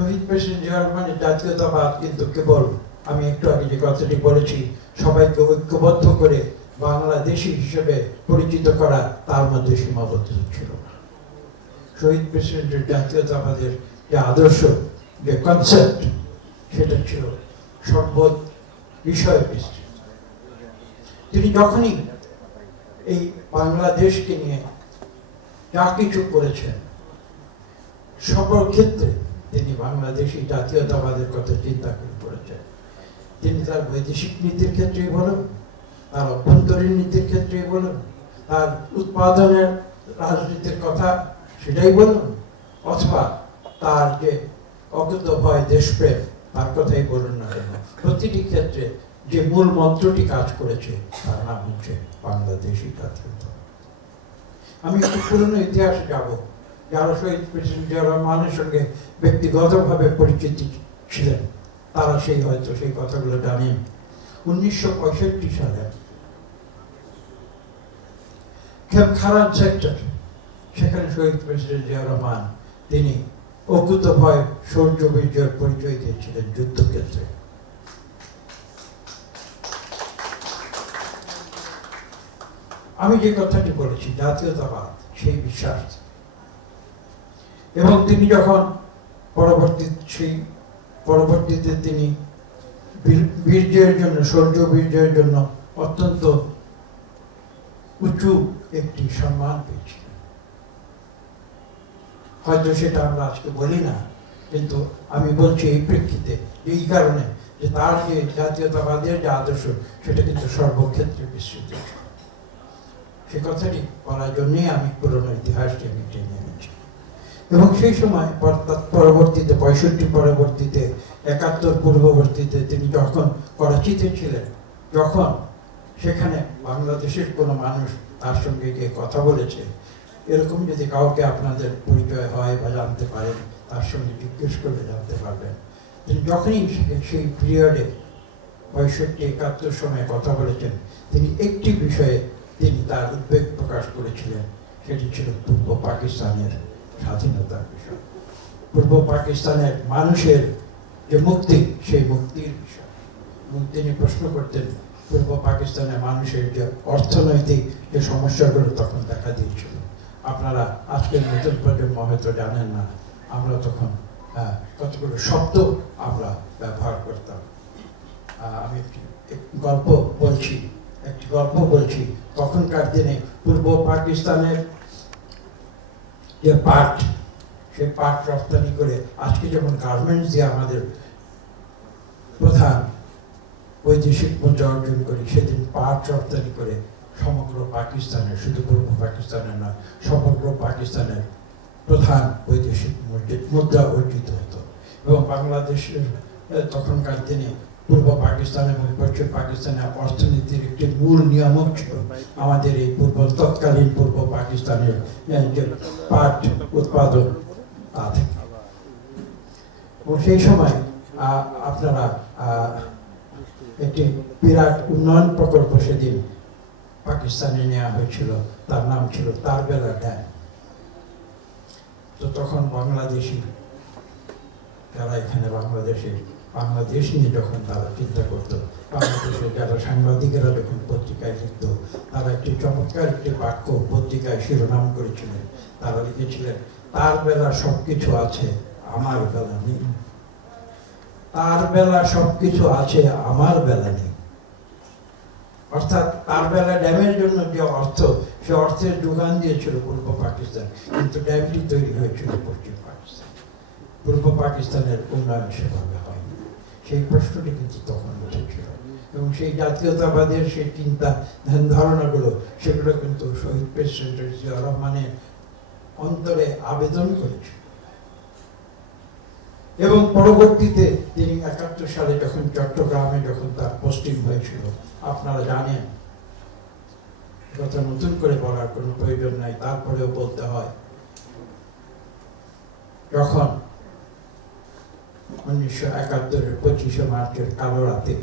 শহীদ president Zia রহমানের জাতীয়তাবাদ কিন্তু কেবল, আমি একটু আগে যে কথাটি বলেছি, সবাইকে ঐক্যবদ্ধ করে বাংলাদেশী হিসেবে পরিচিত করা, তার মধ্যে সীমাবদ্ধ ছিল না। শহীদ প্রেসিডেন্টের জাতীয়তাবাদের যে আদর্শ, যে কনসেপ্ট, সেটা ছিল সর্ব বিষয় বিস্তৃত। তিনি যখনই এই বাংলাদেশকে নিয়ে যা কিছু করেছেন, সর্বক্ষেত্রে তিনি বাংলাদেশি জাতীয়তাবাদের কথা চিন্তা করে করেছেন। তিনি তার বৈদেশিক নীতির ক্ষেত্রেই বলুন, তার অভ্যন্তরীণ নীতির ক্ষেত্রেই বলুন, তার উৎপাদনের রাজনীতির কথা সেটাই বলুন, অথবা তার যে অকুতোভয় দেশপ্রেম তার কথাই বলুন না কেন, প্রতিটি ক্ষেত্রে যে মূল মন্ত্রটি কাজ করেছে তার নাম হচ্ছে বাংলাদেশি জাতীয়তাবাদ। আমি একটু পুরনো ইতিহাসে যাব, যারা শহীদ প্রেসিডেন্ট জিয়া রহমানের সঙ্গে ব্যক্তিগতভাবে পরিচিত ছিলেন তারা হয়তো সেই কথাগুলো জানেন। 1965 সালে খেমখারান সেক্টর, সেখানে শহীদ প্রেসিডেন্ট জিয়া রহমান তিনি অকুতোভয় শৌর্য বীর্যের পরিচয় দিয়েছিলেন যুদ্ধক্ষেত্রে। আমি যে কথাটি বলেছি জাতীয়তাবাদ, সেই বিশ্বাস, এবং তিনি যখন পরবর্তীতে তিনি বীর্যের জন্য, শৌর্য বীর্যের জন্য অত্যন্ত উঁচু একটি সম্মান পেয়েছিলেন। হয়তো সেটা আমরা আজকে বলি না, কিন্তু আমি বলছি এই প্রেক্ষিতে, এই কারণে যে তার যে জাতীয়তাবাদের যে আদর্শ, সেটা কিন্তু সর্বক্ষেত্রে বিস্তৃত। সে কথাটি বলার জন্যই আমি পুরনো ইতিহাসটি আমি টেনে এনেছি। এবং সেই সময় পরবর্তীতে 65 পরবর্তীতে 71 পূর্ববর্তীতে তিনি যখন করাচিতে ছিলেন, যখন সেখানে বাংলাদেশের কোনো মানুষ তার সঙ্গে গিয়ে কথা বলেছে, এরকম যদি কাউকে আপনাদের পরিচয় হয় বা জানতে পারেন, তার সঙ্গে জিজ্ঞেস করলে জানতে পারবেন। তিনি যখনই সেই পিরিয়ডে 65-71 সময়ে কথা বলেছেন, তিনি একটি বিষয়ে তিনি তার উদ্বেগ প্রকাশ করেছিলেন, সেটি ছিল পূর্ব পাকিস্তানের স্বাধীনতার বিষয়, পূর্ব পাকিস্তানের মানুষের যে মুক্তি, সেই মুক্তির বিষয়। এবং তিনি প্রশ্ন করতেন পূর্ব পাকিস্তানের মানুষের যে অর্থনৈতিক যে সমস্যাগুলো তখন দেখা দিয়েছিল। আপনারা আজকের নতুন প্রজন্ম হয়তো জানেন না, আমরা তখন কতগুলো শব্দ আমরা ব্যবহার করতাম। আমি একটি গল্প বলছি। তখনকার দিনে পূর্ব পাকিস্তানের যে পাট, সেই পাট রপ্তানি করে, আজকে যেমন গার্মেন্টস দিয়ে আমাদের প্রধান বৈদেশিক মুদ্রা অর্জন করি, সেদিন পাট রপ্তানি করে সমগ্র পাকিস্তানের, শুধু পূর্ব পাকিস্তানের না, সমগ্র পাকিস্তানের প্রধান বৈদেশিক মুদ্রা অর্জিত হতো। এবং বাংলাদেশের তখনকার দিনে পূর্ব পাকিস্তান এবং পশ্চিম পাকিস্তানের অর্থনীতির একটি মূল নিয়ামক ছিল আমাদের এই তৎকালীন পূর্ব পাকিস্তানের যে পাট উৎপাদন, তা থেকে। এবং সেই সময় আপনারা একটি বিরাট উন্নয়ন প্রকল্প সেদিন পাকিস্তানে নেওয়া হয়েছিল, তার নাম ছিল তারবেলা ড্যাম। তো তখন বাংলাদেশি যারা এখানে বাংলাদেশ নিয়ে যখন তারা চিন্তা করতো, বাংলাদেশের যারা সাংবাদিকেরা যখন পত্রিকায় লিখত, তারা একটি চমৎকার একটি বাক্য পত্রিকায় শিরোনাম করেছিলেন। তারা লিখেছিলেন, তার বেলা সবকিছু আছে, আমার বেলা নেই। তার বেলা সবকিছু আছে, আমার বেলা নেই। অর্থাৎ তার বেলা ড্যামের জন্য যে অর্থ, সে অর্থের যোগান দিয়েছিল পূর্ব পাকিস্তান, কিন্তু ড্যামটি তৈরি হয়েছিল পশ্চিম পাকিস্তান। পূর্ব পাকিস্তানের উন্নয়ন সেভাবে হয়নি। সেই প্রশ্নটি কিন্তু তখন উঠেছিল। এবং সেই জাতীয়তাবাদের সেই চিন্তা ধ্যান ধারণাগুলো, সেগুলো কিন্তু শহীদ প্রেসিডেন্ট জিয়া রহমানের অন্তরে আবেদন করেছিল। এবং পরবর্তীতে তিনি 71 সালে যখন চট্টগ্রামে যখন তার পোস্টিং হয়েছিল, আপনারা জানেন, কথা নতুন করে বলার কোনো প্রয়োজন নাই, তারপরেও বলতে হয়, যখন 1971-এর 25শে মার্চের কালো রাতে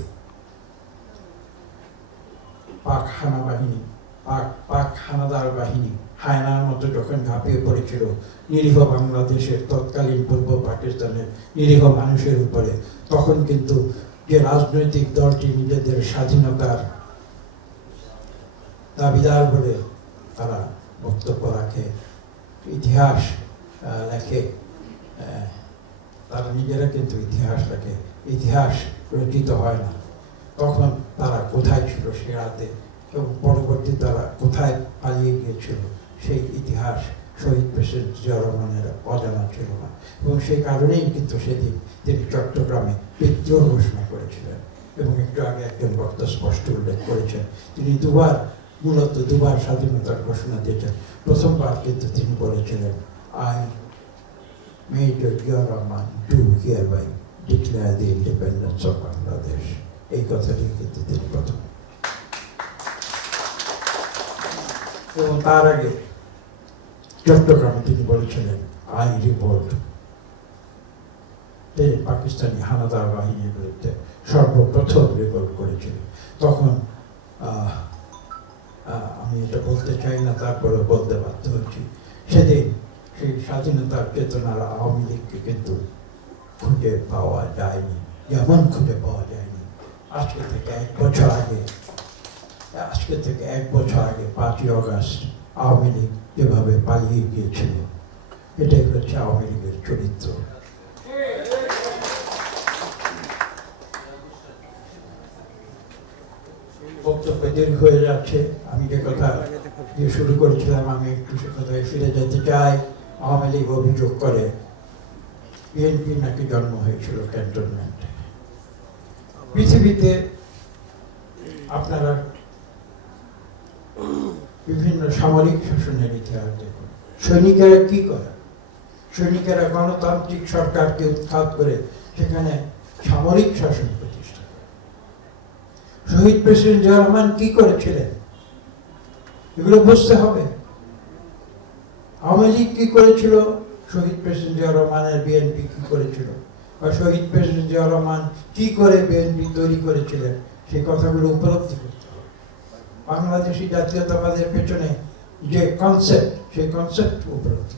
পাক হানা বাহিনী পাক হানাদার বাহিনী হায়নার মতো যখন ঝাঁপিয়ে পড়েছিল নিরীহ বাংলাদেশের তৎকালীন পূর্ব পাকিস্তানের নিরীহ মানুষের উপরে, তখন কিন্তু যে রাজনৈতিক দলটি নিজেদের স্বাধীনতার দাবিদার বলে তারা বক্তব্য রাখে, ইতিহাস লেখে, তারা নিজেরা কিন্তু ইতিহাস লেখে, ইতিহাস রচিত হয় না। তখন তারা কোথায় ছিল সে রাতে এবং পরবর্তী তারা কোথায় পালিয়ে গিয়েছিল সেই ইতিহাস শহীদ প্রেসিডেন্ট জিয়া রহমানের অজানা ছিল না। এবং সেই কারণেই কিন্তু সেদিন তিনি চট্টগ্রামে বিদ্রোহ ঘোষণা করেছিলেন। এবং একটু আগে একজন বক্তা স্পষ্ট উল্লেখ করেছেন তিনি মূলত দুবার স্বাধীনতার ঘোষণা দিয়েছেন। প্রথমবার কিন্তু তিনি বলেছিলেন, I Major Zia Rahman do hereby declare the independence of Bangladesh. এই কথাটি কিন্তু তিনি প্রথম। এবং তার আগে চট্টগ্রামে তিনি বলেছিলেন, আই রিভোল্ট। তিনি পাকিস্তানি হানাদার বাহিনীর বিরুদ্ধে সর্বপ্রথম রিভোল্ট করেছিলেন। তখন আমি এটা বলতে চাই না, তারপরে বলতে বাধ্য হচ্ছি, সেদিন সেই স্বাধীনতার চেতনার আওয়ামী লীগকে কিন্তু খুঁজে পাওয়া যায়নি, যেমন খুঁজে পাওয়া যায়নি আজকে থেকে এক বছর আগে 5ই অগাস্ট আওয়ামী লীগ যেভাবে পালিয়ে গিয়েছিল। এটাই হচ্ছে আওয়ামী লীগের চরিত্র। বক্তব্য দীর্ঘ হয়ে যাচ্ছে, আমি যে কথা দিয়ে শুরু করেছিলাম আমি একটু সে কথায় ফিরে যেতে চাই। আওয়ামী লীগ অভিযোগ করে বিএনপি নাকি জন্ম হয়েছিল ক্যান্টনমেন্টে। পৃথিবীতে আপনারা বিভিন্ন সামরিক শাসনের ইতিহাস দেখুন, সৈনিকেরা কি করে? সৈনিকেরা গণতান্ত্রিক সরকারকে উৎখাত করে সেখানে সামরিক শাসন প্রতিষ্ঠা। শহীদ প্রেসিডেন্ট জিয়া রহমান কি করেছিলেন এগুলো বুঝতে হবে। আওয়ামী লীগ কি করেছিল, শহীদ প্রেসিডেন্ট জিয়া রহমানের বিএনপি কি করেছিল, বা শহীদ প্রেসিডেন্ট জিয়া রহমান কি করে বিএনপি তৈরি করেছিলেন, সেই কথাগুলো উপলব্ধি করতে হবে। বাংলাদেশি জাতীয়তাবাদের পেছনে যে কনসেপ্ট, সেই কনসেপ্ট উপলব্ধি